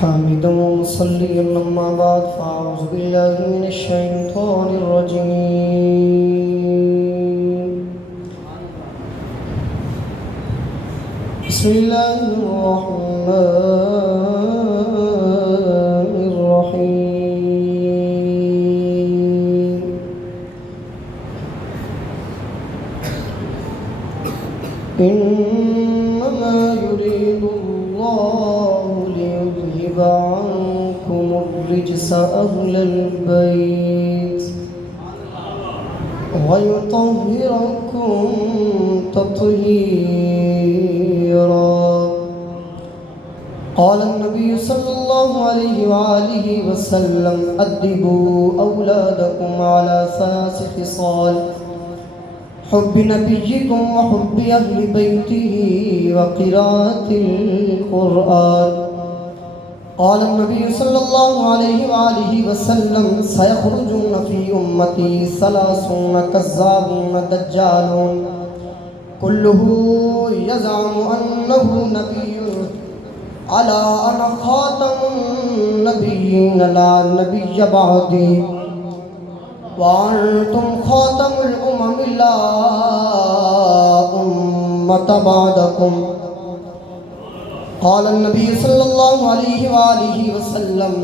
حامدا ومصليا أما بعد فأعوذ بالله من الشيطان الرجيم بسم الله الرحمن الرحيم إنما يريد الله ليذهب عنكم الرجس أهل البيت ويطهركم تطهيرا. قال النبي صلى الله عليه وآله وسلم أدبوا أولادكم على 3 خصال: حب نبيكم وحب أهل بيته وقراءة القرآن. قال النبي صلى الله عليه وآله وسلم سيخرجون في أمتي 30 كذابون دجالون كله يزعم أنه نبي ألا أنا خاتم النبيين لا نبي بعدي وأنتم خاتم الأمم لا أمة بعدكم. قال النبي صلى الله عليه وآله وسلم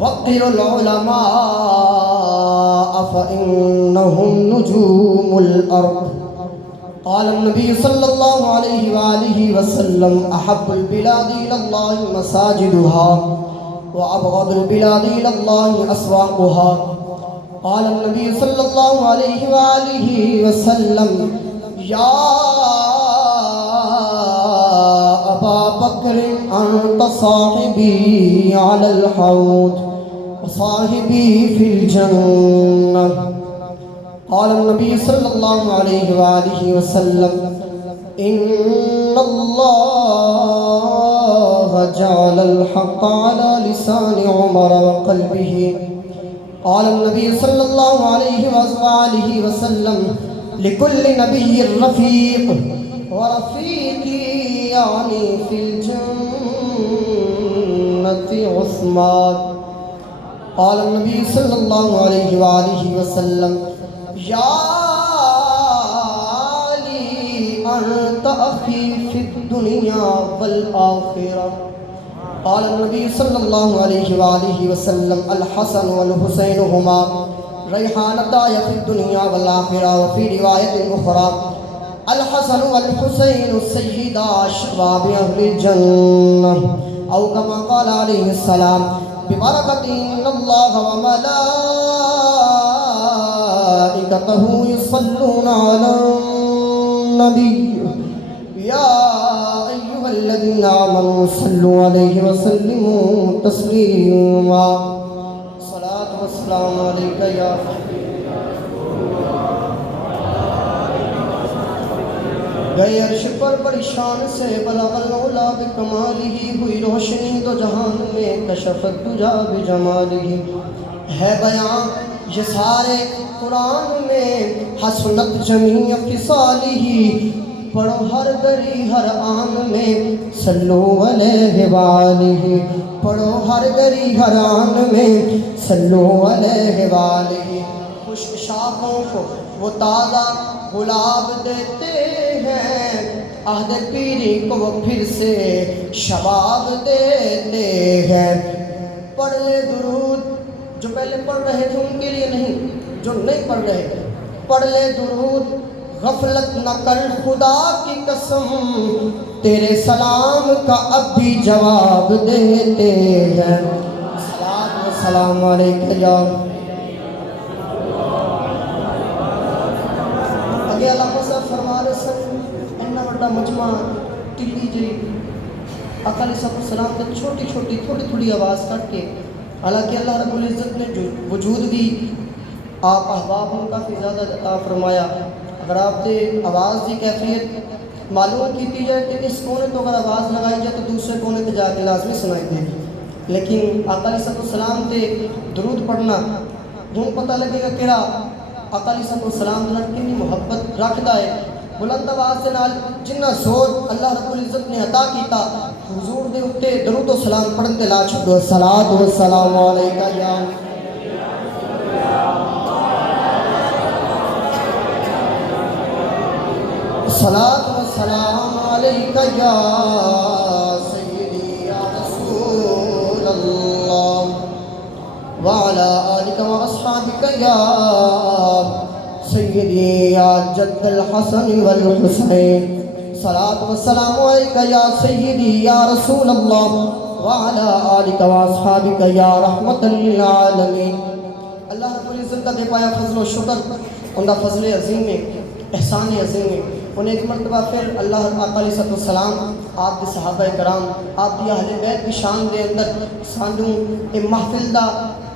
وقروا العلماء فإنهم نجوم الأرض. قال النبي صلى الله عليه وآله وسلم أحب البلاد إلى الله مساجدها وأبغض البلاد إلى الله أسواقها. قال النبي صلى الله عليه وآله وسلم يا أبا بكر أنت صاحبي على الحوض وصاحبي في الجنة. قال النبي صلى الله عليه وآله وسلم إن الله جعل الحق على لسان عمر وقلبه. قال النبي صلى الله عليه وآله وسلم لكل نبي رفيق ورفيقي يعني في الجنة عثمان. قال النبي صلى الله عليه وآله وسلم يا علي أنت أخي في الدنيا والآخرة. قال النبي صلى الله عليه وآله وسلم الحسن والحسين هما ريحانتاي في الدنيا والآخرة. وفي رواية أخرى الحسن والحسين سيدا شباب أهل الجنة أو كما قال عليه السلام ببركة إن الله وملائكته يصلون على النبي يا أيها الذين آمنوا صلوا عليه وسلموا تسليما. الصلاة والسلام عليك يا گئے عرش پر بڑی شان سے بلغ العلا بکمالہ. ہوئی روشنی دو جہان میں کشفت دجا بجمالہ. ہے بیان یہ سارے قرآن میں حسنت جمیع خصالہ. پڑھو ہر گلی ہر آن میں صلو علیہ وآلہ. پڑھو ہر گلی ہر آن میں صلو علیہ وآلہ. خشک شاخوں کو وہ تازہ گلاب دیتے ہیں، عہد پیری کو وہ پھر سے شباب دیتے ہیں. پڑھ لے درود جو پہلے پڑھ رہے تھے ان کے لیے نہیں، جو نہیں پڑھ رہے پڑھ لے درود. غفلت نہ کر خدا کی قسم تیرے سلام کا اب بھی جواب دیتے ہیں. صلاۃ و سلام علیکہ یا اگے اللہ صاحب فرما رہے سن اتنا بڑا مجمع ٹلی جی آقا علیہ السلام کا چھوٹی چھوٹی تھوڑی تھوڑی آواز کر کے، حالانکہ اللہ رب العزت نے جو وجود بھی آپ احباب کو کافی زیادہ عطا فرمایا. اگر آپ سے آواز کی کیفیت معلوم کی جائے کہ اس کونے تو اگر آواز لگائی جائے تو دوسرے کونے پہ جا کے لازمی سنائی دے گی، لیکن آقا علیہ السلام سے درود پڑھنا ہوں پتہ لگے گا کہ آقا علیہ السلام کنی محبت رکھتا ہے. بلند آواز دے نال جنہ زور اللہ رب العزت نے عطا کیتا حضور دے اتے درود و سلام پڑھن دے لا چھڈو الصلاۃ والسلام علیکہ یا الصلاۃ والسلام علیکہ یا سیدی یا رسول اللہ وعلی آلک و اصحابک یا سیدی یا جد الحسن والحسین صلاۃ والسلام علیکہ یا سیدی یا رسول اللہ وعلی آلک و اصحابک یا رحمت للعالمین۔ اللہ رب العزت کا بے پایا فضل و شکر، ان کا فضل عظیم ہے، احسان عظیم ہے۔ انہیں ایک مرتبہ پھر اللہ آقا علیہ السلام آپ کے صحابہ کرام آپ کی اہل بیت کی شان دے اندر سانوں اے محفل دا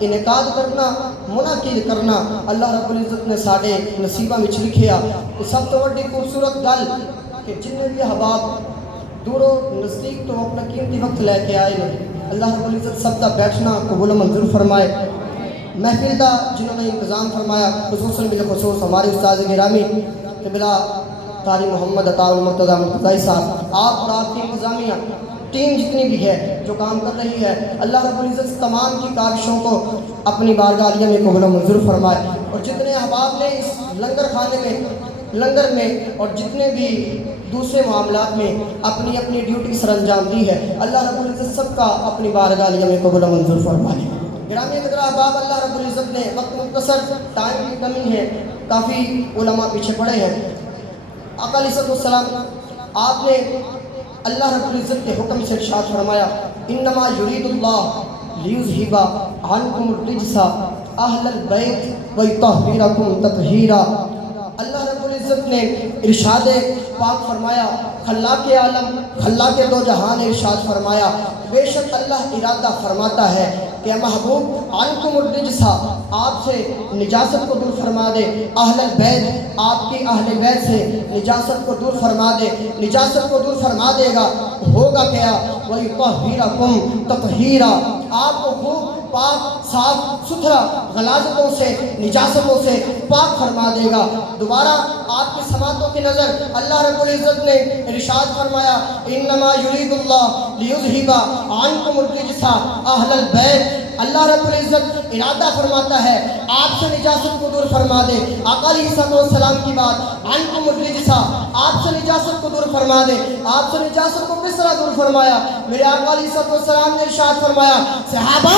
انعقاد کرنا منعقد کرنا اللہ رب العزت نے ساڑے نصیبہ میں لکھیا۔ سب تو بڑی خوبصورت گل کہ جنہیں بھی احباب دور و نزدیک تو اپنا قیمتی وقت لے کے آئے ہیں، اللہ رب العزت سب کا بیٹھنا قبول و منظور فرمائے۔ محفل دا جنہوں نے انتظام فرمایا خصوصاً بالخصوص ہمارے استاد گرامی قبلہ قاری محمد عطا المرتضیٰ مرتضی صاحب، آپ اور آپ کی انتظامیہ ٹیم جتنی بھی ہے جو کام کر رہی ہے، اللہ رب العزت تمام کی کارشوں کو اپنی بارگاہ عالیہ میں قبول و منظور فرمائے۔ اور جتنے احباب نے اس لنگر خانے میں لنگر میں اور جتنے بھی دوسرے معاملات میں اپنی اپنی ڈیوٹی سر انجام دی ہے، اللہ رب العزت سب کا اپنی بارگاہ عالیہ میں قبول و منظور فرمائے۔ گرامی قدر احباب، اللہ رب العزت نے وقت مختصر ٹائم کی کمی ہے، کافی علماء پیچھے پڑے ہیں۔ آقا علیہ السلام آپ نے اللہ رب العزت کے حکم سے ارشاد فرمایا انما یرید اللہ لیذھب عنکم الرجس اہل البیت ویطہرکم تطہیرا۔ اللہ رب العزت نے ارشاد پاک فرمایا، خلاق عالم خلاق دو جہان ارشاد فرمایا، بے شک اللہ ارادہ فرماتا ہے کہ محبوب عنکم الرجس آپ سے نجاست کو دور فرما دے، اہل البیت آپ کی اہل بیت سے نجاست کو دور فرما دے، نجاست کو دور فرما دے گا ہوگا کیا وَيُطَهِّرَكُمْ تَطْهِيرًا، آپ کو خوب پاک صاف ستھرا غلاظتوں سے نجاستوں سے پاک فرما دے گا۔ دوبارہ آپ کی سماعتوں کی نظر اللہ رب العزت نے ارشاد فرمایا انما یرید اللہ لیذھب عنکم الرجس اہل البیت، اللہ رب العزت ارادہ فرماتا ہے آپ سے نجاست کو دور فرما دے۔ آقا علیہ السلام کی بات عنکم الرجس، آپ سے نجاست کو دور فرما دے۔ آپ سے نجاست کو کس طرح دور فرمایا؟ میرے آقا علیہ السلام نے ارشاد فرمایا صحابہ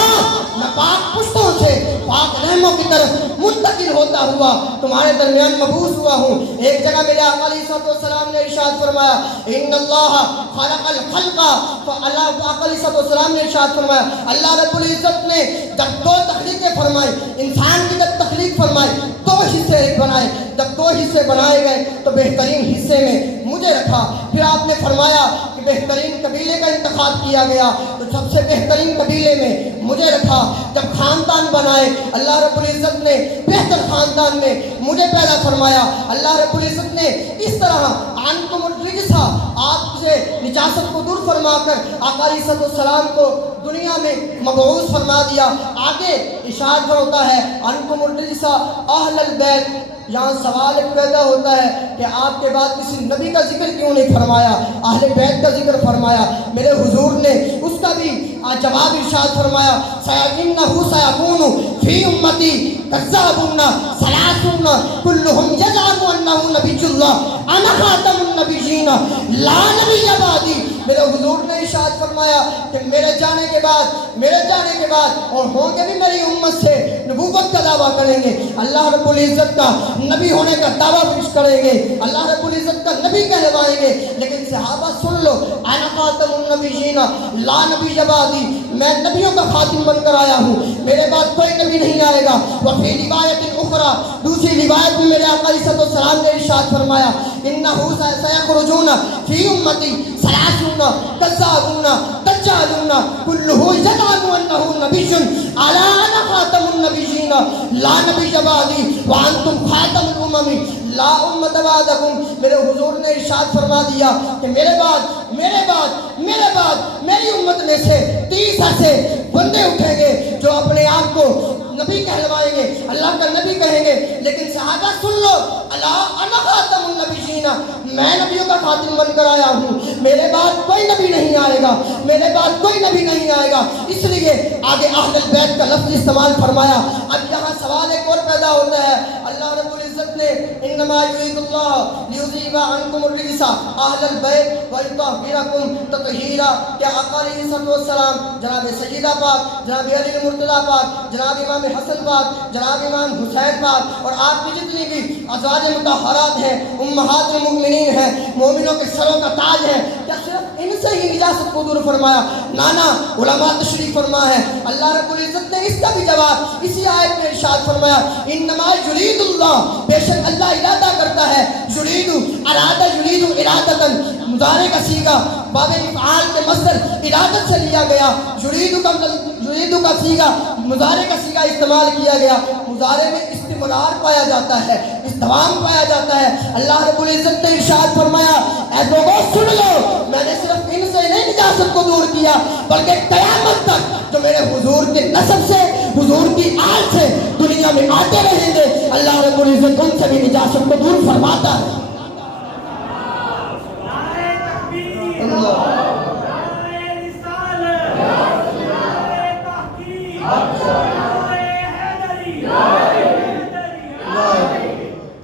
میں پاک پشتوں سے پاک رحموں کی طرف منتقل ہوتا ہوا تمہارے درمیان مبعوث ہوا ہوں۔ ایک جگہ میرے آقا علیہ السلام نے ارشاد فرمایا ان اللہ خلق الخلق، آقا علیہ السلام نے ارشاد فرمایا اللہ رب العزت نے جب دو تخلیقیں فرمائی، انسان کی جب تخلیق فرمائی دو حصے بنائے، جب دو حصے بنائے گئے تو بہترین حصے میں مجھے رکھا۔ پھر آپ نے فرمایا کہ بہترین قبیلے کا انتخاب کیا گیا تو سب سے بہترین قبیلے میں مجھے رکھا۔ جب خاندان بنائے اللہ رب العزت نے بہتر خاندان میں مجھے پیدا فرمایا۔ اللہ رب العزت نے اس طرح عنکم الرجس آپ سے نجاست کو دور فرما کر آقا علیہ السلام کو دنیا میں مبعوث فرما دیا۔ آگے ارشاد ہوتا ہے عنکم الرجس اہل البیت، یہاں سوال ایک پیدا ہوتا ہے کہ آپ کے بعد کسی نبی کا ذکر کیوں نہیں فرمایا، اہل بیت کا ذکر فرمایا؟ میرے حضور نے اس کا بھی جواب ارشاد فرمایا سَيَقِنَّهُ سَيَقُونُ فِي أُمَّتِي كَذَّابُونَ ثَلَاثُونَ كُلُّهُمْ يَزْعَمُ أَنَّهُ نَبِيُّ اللَّهِ أَنَا خَاتَمُ النَّبِيِّينَ لَا نَبِيَّ بَعْدِي۔ میرے حضور نے ارشاد فرمایا کہ میرے جانے کے بعد اور ہوں گے بھی میری امت سے نبوت کا دعویٰ کریں گے، اللہ رب العزت کا نبی ہونے کا دعویٰ پیش کریں گے، اللہ رب العزت کا نبی کہلوائیں گے، لیکن صحابہ سن لو انا خاتم النبیین لا نبی بعدی، میں نبیوں کا خاتم بن کر آیا ہوں، میرے بعد کوئی نبی نہیں آئے گا۔ وفی روایت اخرى، دوسری روایت میں میرے آقا علیہ السلام نے ارشاد فرمایا انہو سیخرجون فی امتی ثلاثون کذابون دجالون کلہو یزعم انہ نبی الا انا خاتم النبیین لا نبی بعدی وانتم خاتم الامم لا امت بعدکم۔ میرے حضور نے ارشاد فرما دیا کہ میرے بعد میری امت میں سے 30 ایسے بندے اٹھیں گے جو اپنے آپ کو نبی کہلوائیں گے، اللہ کا نبی کہیں گے، لیکن صحابہ سن لو، الا انا خاتم النبیین، میں نبیوں کا خاتم بن کر آیا ہوں، میرے بعد کوئی نبی نہیں آئے گا، میرے بعد کوئی نبی نہیں آئے گا۔ اس لیے آگے اہل البیت کا لفظ استعمال فرمایا۔ اب یہاں سوال ایک اور پیدا ہوتا ہے، اللہ رب العزت نے انما یرید اللہ لیذیب عنکم الرجس اہل البیت ویطہرکم تطہیرا، کہ آقا علیہ الصلوۃ والسلام، جناب سیدہ پاک، جناب علی المرتضیٰ پاک، جناب امام حسن پاک، جناب امام حسین پاک، اور آپ کی جتنی بھی ازواج مطہرات ہیں، امہات المؤمنین ہیں، مومنوں کے سروں کا تاج ہے، کیا صرف ان سے ہی نجاست کو دور فرمایا؟ نانا علماء تشریف فرما ہے۔ اللہ رب العزت نے اس کا بھی جواب اسی آیت میں ارشاد فرمایا، انما یرید اللہ، بے شک اللہ ارادہ کرتا ہے، یرید ارادہ، یرید ارادتاً، مضارع کا صیغہ باب افعال کے مصدر ارادت سے لیا گیا، یرید کا صیغہ مضارع کا صیغہ استعمال کیا گیا، مضارع میں استمرار پایا جاتا ہے، استدام پایا جاتا ہے۔ اللہ رب العزت نے ارشاد فرمایا، اے لوگوں سن لو، میں نے صرف ان سے نہیں نجاست کو دور کیا، بلکہ قیامت تک جو میرے حضور کے نسب سے، حضور کی آل سے دنیا میں آتے رہیں گے، اللہ رب العزت ان سے بھی نجاست کو دور فرماتا ہے۔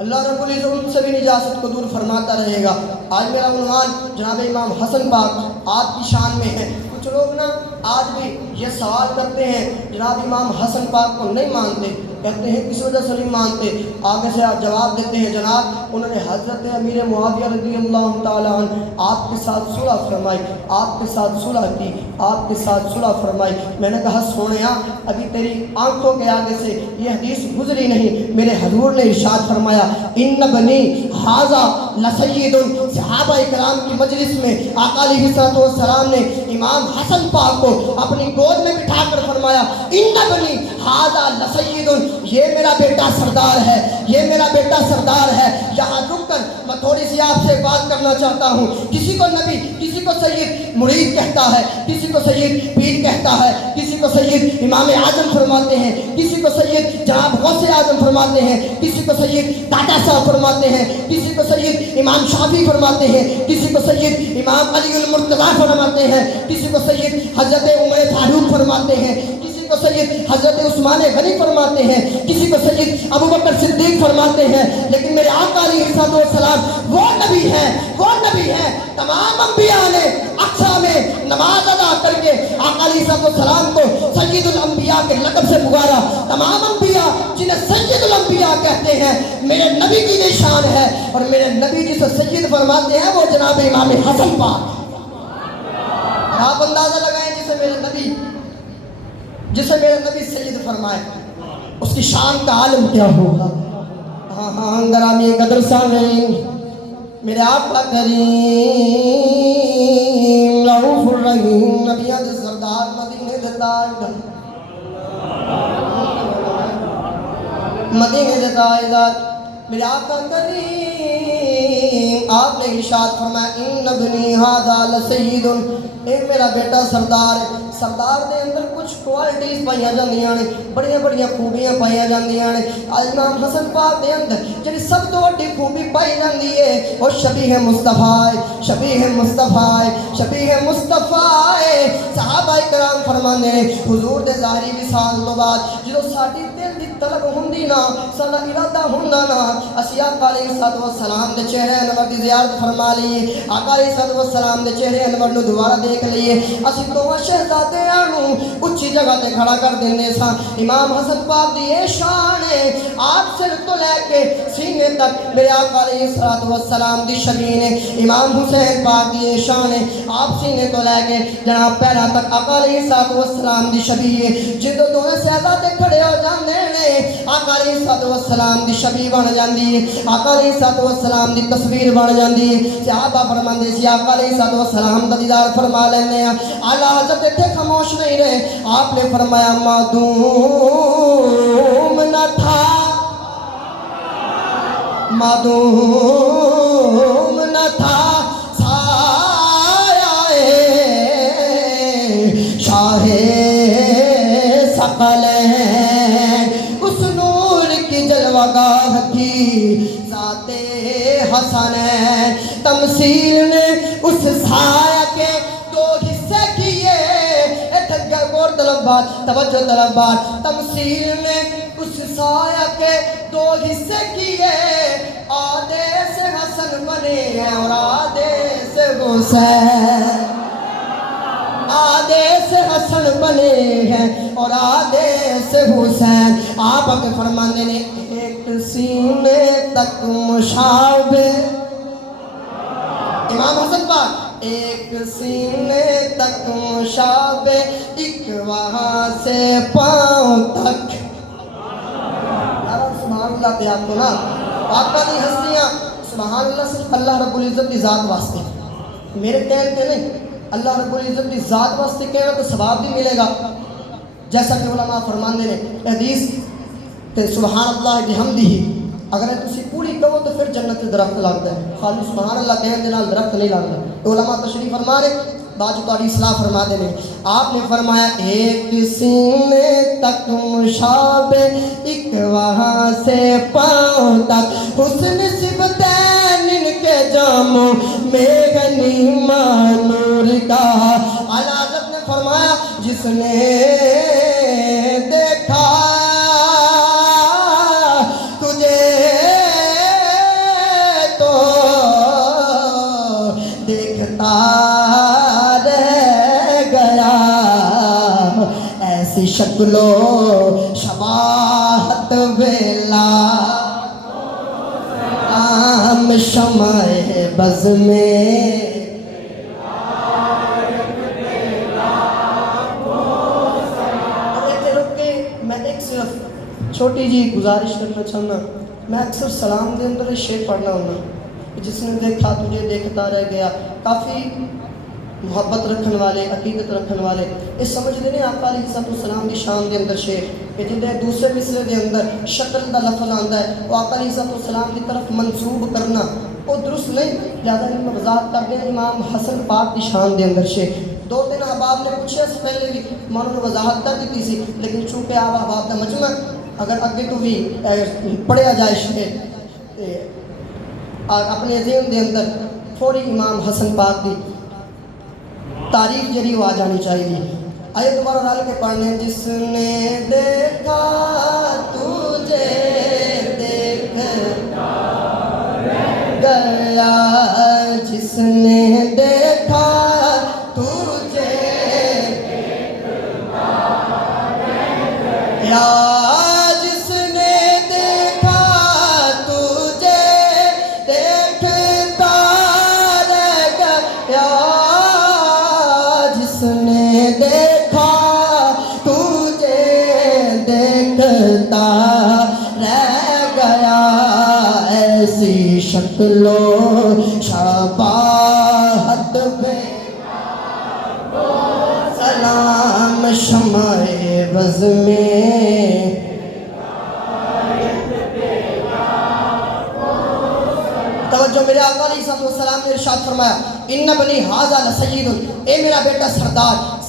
اللہ رب العزت ان سے بھی نجاست کو دور فرماتا رہے گا۔ آج میرا عنوان جناب امام حسن پاک آپ کی شان میں ہے۔ کچھ لوگ نا آج بھی یہ سوال کرتے ہیں، جناب امام حسن پاک کو نہیں مانتے، کہتے ہیں کس وجہ سے نہیں مانتے؟ آگے سے آپ جواب دیتے ہیں، جناب انہوں نے حضرت امیر معاویہ رضی اللہ تعالیٰ عنہ آپ کے ساتھ صلح فرمائی، آپ کے ساتھ صلح کی، آپ کے ساتھ صلح فرمائی۔ میں نے کہا سونیا، ابھی تیری آنکھوں کے آگے سے یہ حدیث گزری نہیں، میرے حضور نے ارشاد فرمایا، ان بنی ھذا لسید، صحابہ کرام کی مجلس میں آقا علیہ السلام نے امام حسن پاک کو اپنی گود میں بٹھا کر فرمایا، ان بنی ھذا لسید، یہ میرا بیٹا سردار ہے، یہ میرا بیٹا سردار ہے۔ یہاں رک کر میں تھوڑی سی آپ سے بات کرنا چاہتا ہوں۔ کسی کو نبی، کسی کو سید مرید کہتا ہے، کسی کو سید پیر کہتا ہے، کسی کو سید امام اعظم فرماتے ہیں، کسی کو سید جناب غوث اعظم فرماتے ہیں، کسی کو سید دادا صاحب فرماتے ہیں، کسی کو سید امام شافعی فرماتے ہیں، کسی کو سید امام علی المرتضیٰ فرماتے ہیں، کسی کو سید حضرت عمر فاروق فرماتے ہیں، کسی کو سید حضرت عثمان غنی فرماتے ہیں، کسی کو سید ابو بکر صدیق فرماتے ہیں، لیکن میرے آقا علیہ السلام وہ نبی ہیں، وہ نبی ہیں، تمام انبیاء نے اقصا میں نماز ادا کر کے آقا علیہ السلام کو سید الانبیاء کے لقب سے پکارا۔ تمام انبیاء جنہیں سید الانبیاء کہتے ہیں، میرے نبی کی نشان ہے، اور میرے نبی جسے سید فرماتے ہیں وہ جناب امام حسن پاک۔ آپ اندازہ لگائیں جسے میرے نبی سید فرمائے، اس کی شان کا عالم کیا ہوگا۔ ہاں گرامی قدر سامعین، میرے آقا کریم رؤوف الرحیم نبی سردار مدینے دیتا ہے، میرے آقا کریم آپ نے ارشاد فرمایا، ان ابنی ھذا لسید، اے میرا بیٹا سردار ہے۔ سردار دے اندر کچھ کوالٹیز پائیاں جاندیاں نے، بڑیاں بڑیاں خوبیاں پائیاں جاندیاں نے۔ امام حسن پاک دے اندر جڑی سب تو بڑی خوبی پائی جاندی ہے وہ شبیہ مصطفیٰ ہے، شبیہ مصطفیٰ ہے، شبیہ مصطفیٰ ہے۔ صحابہ کرام فرماندے نے حضور دے ظاہری وصال تو بعد جدوں ساڈی دل دی طلب ہوندی نا، ساڈا ارادہ ہوندا نا، اسی آقا علیہ السلام دے چہرے انور دی زیارت فرما لئیے، آقا علیہ السلام دے چہرے انور نو دوبارہ دیکھ لئیے، اسی دوواں شہزادیاں نو اونچی جگہ تے کھڑا کر دیندے ساں۔ امام حسن پاک دی یہ شان ہے، آپ سر تو لے کے سینے تک میرے آقا علیہ السلام دی شبیہ ہے۔ امام حسین پاک دی یہ شان ہے، آپ سینے تو لے کے جناب پیرا تک آقا علیہ السلام دی شبیہ ہے۔ جدوں دونوں شہزادے کھڑے ہو جاندے نے، آقا علیہ السلام دی شبیہ بن جاندی ہے، آقا علیہ السلام دی تصویر بن جاندی ہے۔ صحابہ فرماندے سی آقا علیہ السلام دا دیدار فرما لیندے ہیں۔ اعلیٰ حضرت اتنے خاموش نہیں رہے، آپ نے فرمایا معدوم نہ تھا، معدوم نہ تھا سایہ شاہ ثقلین، اس نور کی جلوہ گاہ کی حسنین تمثیل نے اس سایہ کے دو حصے کیے. غور طلبات توجہ طلبات تمثیل نے اس سایہ کے دو حصے کیے. آدھے سے حسن بنے ہیں اور آدھے سے حسین. آدھے سے حسن بنے ہیں اور آدھے سے حسین. آپ کے فرمانے نے ایک سینے تک مشابہ امام حسن پاک ایک سینے تک مشابہ ایک وہاں سے پاؤں تک. سبحان اللہ کہ آپ کو نا آقا کی ہستیاں سبحان اللہ صرف اللہ رب العزت کی ذات واسطے میرے کہنے کے نہیں. اللہ رب العزت کی ذات واسطے کہنا تو ثواب بھی ملے گا. جیسا کہ علماء فرماندے نے حدیث تے سبحان اللہ بحمدہ اگر تسی پوری کہو تو پھر جنت درخت لگتا ہے. خالی سبحان اللہ کہنے دے نال درخت نہیں لگتا. علماء تشریف فرما رہے بعد تاری اصلاح فرما دے نے. آپ نے فرمایا ایک سینے تک مشابہ ایک وہاں سے پاؤں تک حسن صفتین ان کے جاموں میں غنیمہ نور کا. اعلیٰ حضرت نے فرمایا جس نے دیکھا تجھے تو دیکھتا رہ گیا. ایسی شکل و شباہت ویلا عام شمع بز میں. چھوٹی جی گزارش کرنا چاہنا میں اکثر سلام دے اندر شعر پڑھنا ہونا جس نے دیکھا تجھے دیکھتا رہ گیا. کافی محبت رکھن والے عقیدت رکھن والے یہ سمجھتے ہیں آقا علیہ السلام کی شان دے اندر شعر کہ جدے دوسرے مصرے دے اندر شکل دا لفظ آندا ہے وہ آقا علیہ السلام کی طرف منسوب کرنا وہ درست نہیں. لہذا ان وضاحت کرتے ہیں امام حسن پاک کی شان دے اندر شعر. دو تین احباب نے پوچھا اس پہلے بھی میں نے وضاحت کر دی سی لیکن چونکہ آپ احباب کا مجمع اگر اگے تو بھی پڑھیا جائے شعر اپنے ذہن دے اندر فوری امام حسن پاک کی تعریف جڑی وہ آ جانی چاہیے. آئے دوبارہ رل کے پڑھنے. جس نے دیکھا تجھے دیکھتا گیا جس نے دیکھا تجھے دیکھتا گیا جس نے دیکھا تجھے دیکھتا رہ گیا جس نے دیکھا تجھے دیکھتا رہ گیا. ایسی شکل و شباہت پہ سلام شمع بز میں. توجہ میرے آقا علیہ السلام نے ارشاد فرمایا ان بنی ھذا لسید اے میرا بیٹا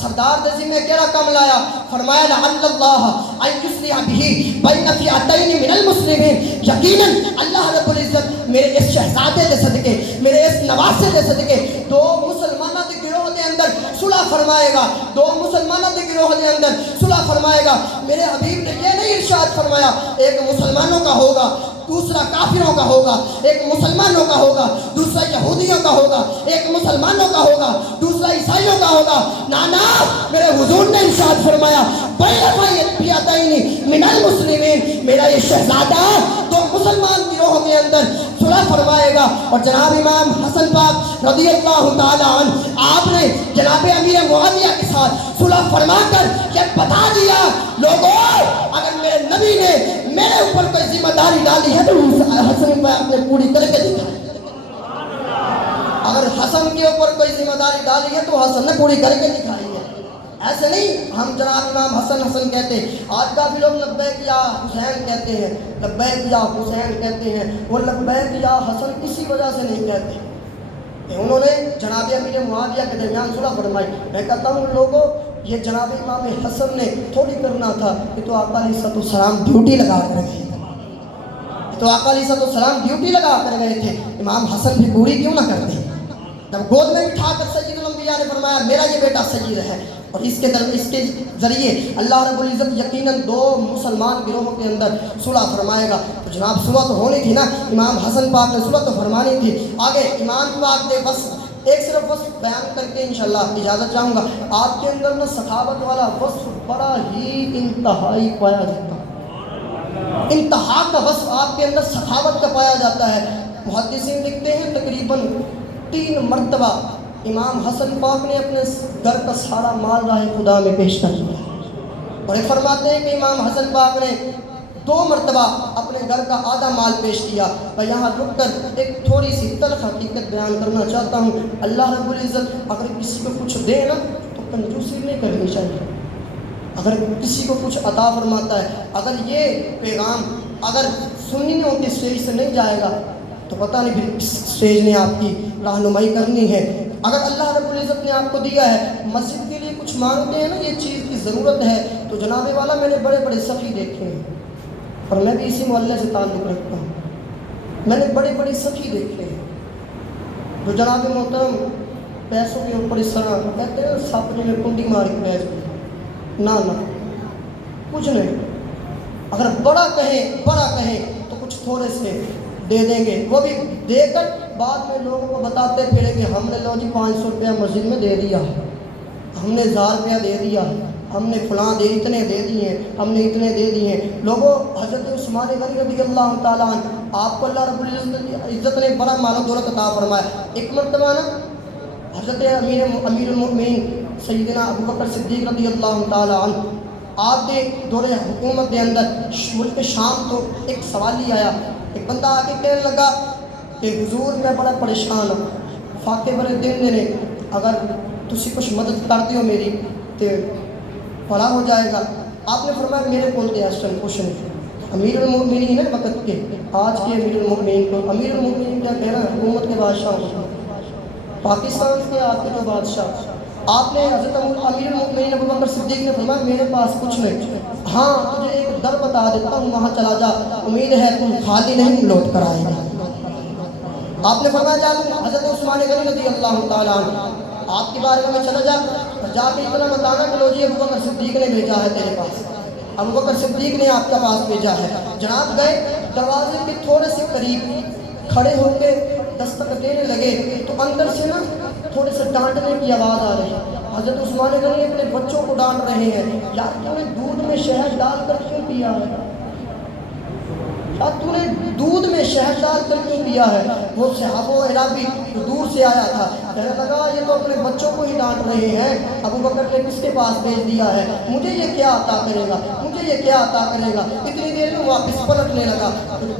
سردار دے ذمہ کیڑا کام لایا. فرمایا لعل اللہ ان یصلح به بین فئتین من المسلمین. یقینا اللہ رب العزت میرے اس شہزادے دے صدقے میرے اس نواسے دے صدقے دو مسلمانوں کے گروہ دے اندر صلح فرمائے گا. دو مسلمانوں کے گروہ دے اندر صلح فرمائے گا. میرے حبیب نے یہ نہیں ارشاد فرمایا ایک مسلمانوں کا ہوگا دوسرا کافروں کا ہوگا, ایک مسلمانوں کا ہوگا دوسرا یہودیوں کا ہوگا, ایک مسلمانوں کا ہوگا دوسرا عیسائیوں کا ہوگا. نانا میرے حضور نے ارشاد فرمایا من المسلمین میرا یہ شہزادہ دو مسلمان گروہوں کے اندر صلح فرمائے گا. اور جناب امام حسن پاک رضی اللہ تعالی عنہ آپ نے جناب امیر معاویہ کے ساتھ صلح فرما کر یہ بتا دیا لوگوں اگر میرے نبی نے میرے اوپر کوئی ذمہ داری ڈالی ہے تو حسن پاک نے پوری کر کے دکھائی. اگر حسن کے اوپر کوئی ذمہ داری ڈالی ہے تو حسن نے پوری کر کے دکھائی ہے. ایسے نہیں ہم جناب امام حسن کہتے ہیں. آج کافی لوگ لبیک یا حسین کہتے ہیں, لبیک یا حسین کہتے ہیں. وہ لبیک یا حسن اسی وجہ سے نہیں کہتے کہ انہوں نے جناب امیر معاویہ کے درمیان صلح فرمائی. میں کہتا ہوں لوگوں یہ جناب امام حسن نے تھوڑی کرنا تھا کہ تو آقا علیہ السلام ڈیوٹی لگا کر رکھی تو آقا علیہ السلام ڈیوٹی لگا کر گئے تھے، امام حسن بھی پوری کیوں نہ کرتے؟ جب گود میں بٹھا کر سید الانبیاء نے فرمایا میرا یہ بیٹا سید ہے، اور اس کے ذریعے اللہ رب العزت یقیناً 2 مسلمان گروہوں کے اندر صلح فرمائے گا۔ تو جناب صلح تو ہونی تھی نا، امام حسن پاک نے صلح تو فرمانی تھی۔ آگے امام پاک نے بس صرف وصف بیان کر کے انشاءاللہ اجازت چاہوں گا۔ آپ کے اندر نا سخاوت والا وصف بڑا ہی انتہائی پایا جاتا ہے، انتہا کا وصف آپ کے اندر سخاوت کا پایا جاتا ہے۔ محدثین لکھتے ہیں تقریباً 3 مرتبہ امام حسن پاک نے اپنے گھر کا سارا مال راہ خدا میں پیش کر دیا، اور یہ فرماتے ہیں کہ امام حسن پاک نے 2 مرتبہ اپنے گھر کا آدھا مال پیش کیا۔ میں یہاں رک کر ایک تھوڑی سی تلخ حقیقت بیان کرنا چاہتا ہوں۔ اللہ رب العزت اگر کسی کو کچھ دے نا تو کنجوسی نہیں کرنی چاہیے۔ اگر کسی کو کچھ عطا فرماتا ہے، اگر یہ پیغام اگر سننے کے اسٹیج سے نہیں جائے گا تو پتہ نہیں پھر کس اسٹیج نے آپ کی رہنمائی کرنی ہے۔ اگر اللہ رب العزت نے آپ کو دیا ہے، مسجد کے لیے کچھ مانگتے ہیں نا، یہ چیز کی ضرورت ہے، تو جناب والا میں نے بڑے بڑے سخی دیکھے ہیں، اور میں بھی اسی محلے سے تعلق رکھتا ہوں، میں نے بڑے بڑے سخی دیکھے ہیں جو جناب محترم پیسوں کے اوپر اس طرح کہتے ہیں سپ جو میں کنڈی مار کے بیٹھ گئی، نہ کچھ نہیں۔ اگر بڑا کہیں تو کچھ تھوڑے سے دے دیں گے، وہ بھی دے کر بعد میں لوگوں کو بتاتے پھریں کہ ہم نے لو جی 500 روپیہ مسجد میں دے دیا، ہم نے 1000 روپیہ دے دیا، ہم نے فلاں اتنے دے دیے، ہم نے اتنے دے دیے۔ لوگوں حضرت عثمان غنی رضی اللہ تعالیٰ عنہ، آپ کو اللہ رب العزت نے بڑا مال و دولت عطا فرمایا۔ ایک مرتبہ نا حضرت امیر المؤمنین سیدنا ابو بکر صدیق رضی اللہ تعالیٰ عنہ، آپ کے دور حکومت کے اندر ملک شام تو ایک سوالی آیا، ایک بندہ آگے کہنے لگا کہ حضور میں بڑا پریشان ہوں، فاقے بڑے دن نے، اگر تسی کچھ مدد کر دیو میری تو بھلا ہو جائے گا۔ آپ نے فرمایا میرے کو اس ٹائم کچھ نہیں۔ امیر المؤمنین ہے وقت کے، آج کے امیر المؤمنین کو امیر المؤمنین کیا کہہ رہا ہے، حکومت کے بادشاہ، پاکستان کے آپ کے جو بادشاہ، آپ نے حضرت امیر المؤمنین ابو بکر صدیق نے فرمایا میرے پاس کچھ نہیں، ہاں تجھے ایک در بتا دیتا ہوں، وہاں چلا جا، امید ہے تم خالی نہیں لوٹ کر آئے گا۔ آپ نے فرمایا جا حضرت عثمان غنی رضی اللہ تعالیٰ عنہ، آپ کی بارگاہ میں چلا جا کے اتنا بتانا کہ لو جی ابو بکر صدیق نے بھیجا ہے تیرے پاس، ابو بکر صدیق نے آپ کے پاس بھیجا ہے۔ جناب گئے، دروازے کے تھوڑے سے قریب کھڑے ہو کے دستک دینے لگے تو اندر سے نا تھوڑے سے ڈانٹنے کی آواز آ رہی ہے۔ حضرت عثمان غنی اپنے بچوں کو ڈانٹ رہے ہیں، یار تو نے دودھ میں شہد ڈال کر کیوں پیا ہے، تو نے دودھ میں شہد ڈال کر کیوں پیا ہے؟ وہ صحابہ اعرابی دور سے آیا تھا، کہنے لگا یہ تو اپنے بچوں کو ہی ڈانٹ رہے ہیں، ابو بکر نے کس کے پاس بھیج دیا ہے، مجھے یہ کیا عطا کرے گا، مجھے یہ کیا عطا کرے گا۔ اتنی دیر میں واپس پلٹنے لگا،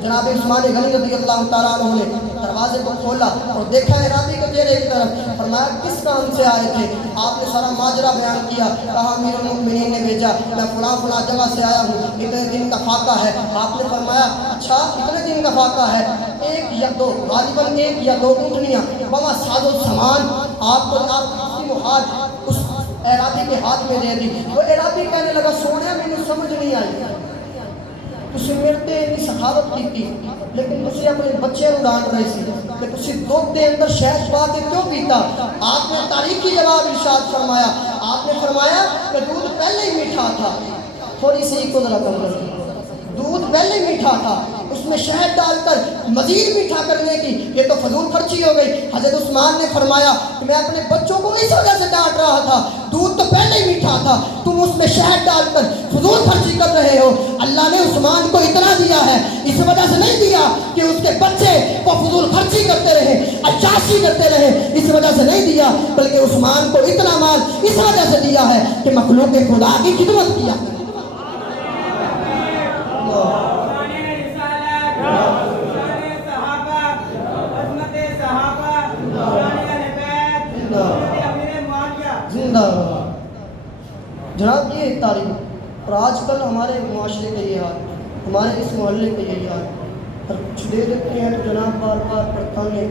جناب عثمان غنی رضی اللہ تعالیٰ عنہ نے دروازے کو کھولا اور دیکھا اعرابی کے چہرے کی طرف، فرمایا کس کام سے آئے تھے؟ آپ نے سارا ماجرا بیان کیا، کہا امیر المؤمنین نے بھیجا، میں فلاں جگہ سے آیا ہوں، اتنے دن کا فاقہ ہے۔ آپ نے فرمایا اچھا اتنے دن کا فاقہ ہے، 1 یا 2 غالباً 1 یا 2 اونٹنیاں بما ساز و سامان آپ کو آپ کی محاج اس اعرابی کے ہاتھ میں دے دی۔ وہ اعرابی کہنے لگا سونے میں سمجھ نہیں آئی، تسی میرے تے اتنی سخاوت کی تھی لیکن تسی اپنے بچے کو ڈانٹ رہے سی کہ تسی دودھ کے اندر شہد پا کے کیوں پیتا؟ آپ نے تاریخی جواب ارشاد فرمایا، آپ نے فرمایا کہ دودھ پہلے ہی میٹھا تھا، تھوڑی سی کو ذرا کم کر دی، دودھ پہلے میٹھا تھا، اس میں شہد ڈال کر مزید میٹھا کرنے کی یہ تو فضول خرچی ہو گئی۔ حضرت عثمان نے فرمایا کہ میں اپنے بچوں کو اس وجہ سے ڈانٹ رہا تھا، دودھ تو پہلے ہی میٹھا تھا، تم اس میں شہد ڈال کر فضول خرچی کر رہے ہو۔ اللہ نے عثمان کو اتنا دیا ہے، اس وجہ سے نہیں دیا کہ اس کے بچے وہ فضول خرچی کرتے رہے، عیاشی کرتے رہے، اس وجہ سے نہیں دیا، بلکہ عثمان کو اتنا مال اس وجہ سے دیا ہے کہ مخلوق خدا کی خدمت کیا۔ جناب یہ تاریخ، اور آج کل ہمارے معاشرے کا یہ حال، ہمارے اس محلے کا یہی حال، اور کچھ دے دیتے ہیں تو جناب بار بار پرتانے،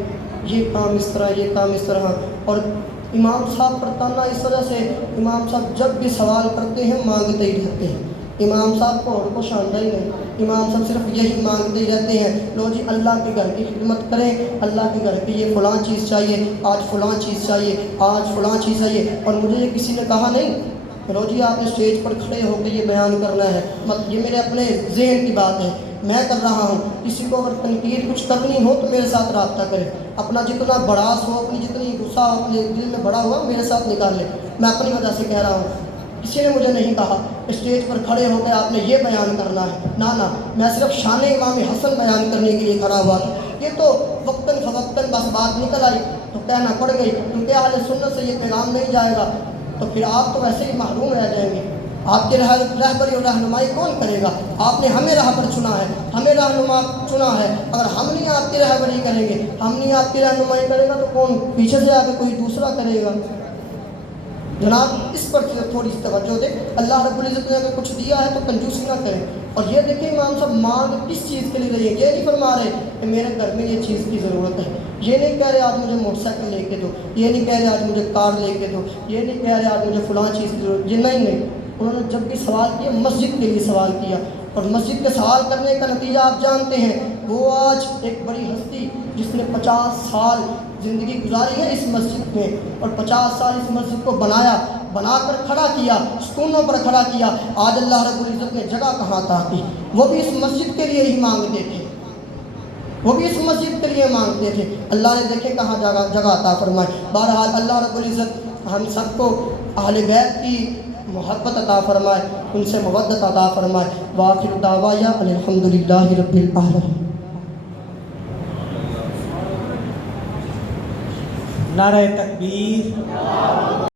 یہ کام اس طرح، یہ کام اس طرح، اور امام صاحب پرتانا اس وجہ سے، امام صاحب جب بھی سوال کرتے ہیں مانگتے ہی رہتے ہیں، امام صاحب کو اور کچھ آتا ہی نہیں. امام صاحب صرف یہی مانگتے رہتے ہیں, لو جی اللہ کے گھر کی خدمت کریں, اللہ کے گھر کی یہ فلاں چیز چاہیے, آج فلاں چیز چاہیے, آج فلاں چیز چاہیے. اور مجھے یہ کسی نے کہا نہیں لو جی آپ نے اسٹیج پر کھڑے ہو کے یہ بیان کرنا ہے, یہ میرے اپنے ذہن کی بات ہے, میں کر رہا ہوں. کسی کو اگر تنقید کچھ کرنی ہو تو میرے ساتھ رابطہ کرے, اپنا جتنا بڑاس ہو, اپنی جتنی غصہ اپنے دل میں بڑا ہوا میرے ساتھ نکال لے. میں اپنی وجہ سے کہہ رہا ہوں, کسی نے مجھے نہیں کہا اسٹیج پر کھڑے ہو کے آپ نے یہ بیان کرنا ہے, نہ میں صرف شان امام حسن بیان کرنے کے لیے کھڑا ہوا تھا. یہ تو وقتاً فوقتاً بس بات نکل آئی تو کہنا پڑ گئی, کیونکہ اہل سنت سے یہ پیغام نہیں جائے گا تو پھر آپ تو ویسے ہی محروم رہ جائیں گے. آپ کے رہبری اور رہنمائی کون کرے گا؟ آپ نے ہمیں راہ پر چنا ہے, ہمیں رہنما چنا ہے. اگر ہم نہیں آپ کی رہبری کریں گے, ہم نہیں آپ کی رہنمائی کرے گا تو کون پیچھے سے آ کے کوئی دوسرا کرے گا؟ جناب اس پر تھوڑی سی توجہ دیں. اللہ رب العزت نے اگر کچھ دیا ہے تو کنجوسی نہ کریں. اور یہ دیکھیں امام صاحب مانگ کس چیز کے لیے رہی ہے, یہ نہیں فرما رہے کہ میرے گھر میں یہ چیز کی ضرورت ہے, یہ نہیں کہہ رہے آج مجھے موٹر سائیکل لے کے دو, یہ نہیں کہہ رہے آج مجھے کار لے کے دو, یہ نہیں کہہ رہے آج مجھے فلاں چیز کی ضرورت, یہ نہیں. انہوں نے جب بھی سوال کیا مسجد کے لیے سوال کیا, اور مسجد کے سوال کرنے کا نتیجہ آپ جانتے ہیں, وہ آج ایک بڑی ہستی جس نے 50 سال زندگی گزاری ہے اس مسجد میں, اور 50 سال اس مسجد کو بنا کر کھڑا کیا, ستونوں پر کھڑا کیا. آج اللہ رب العزت نے جگہ کہاں عطا کی, وہ بھی اس مسجد کے لیے ہی مانگتے تھے, وہ بھی اس مسجد کے لیے مانگتے تھے. اللہ نے دیکھے کہاں جگہ عطا فرمائی. بہرحال اللہ رب العزت ہم سب کو اہل بیت کی محبت عطا فرمائے, ان سے مودت عطا فرمائے. وآخر دعوایا الحمدللہ رب العالمین. نعرہ تکبیر.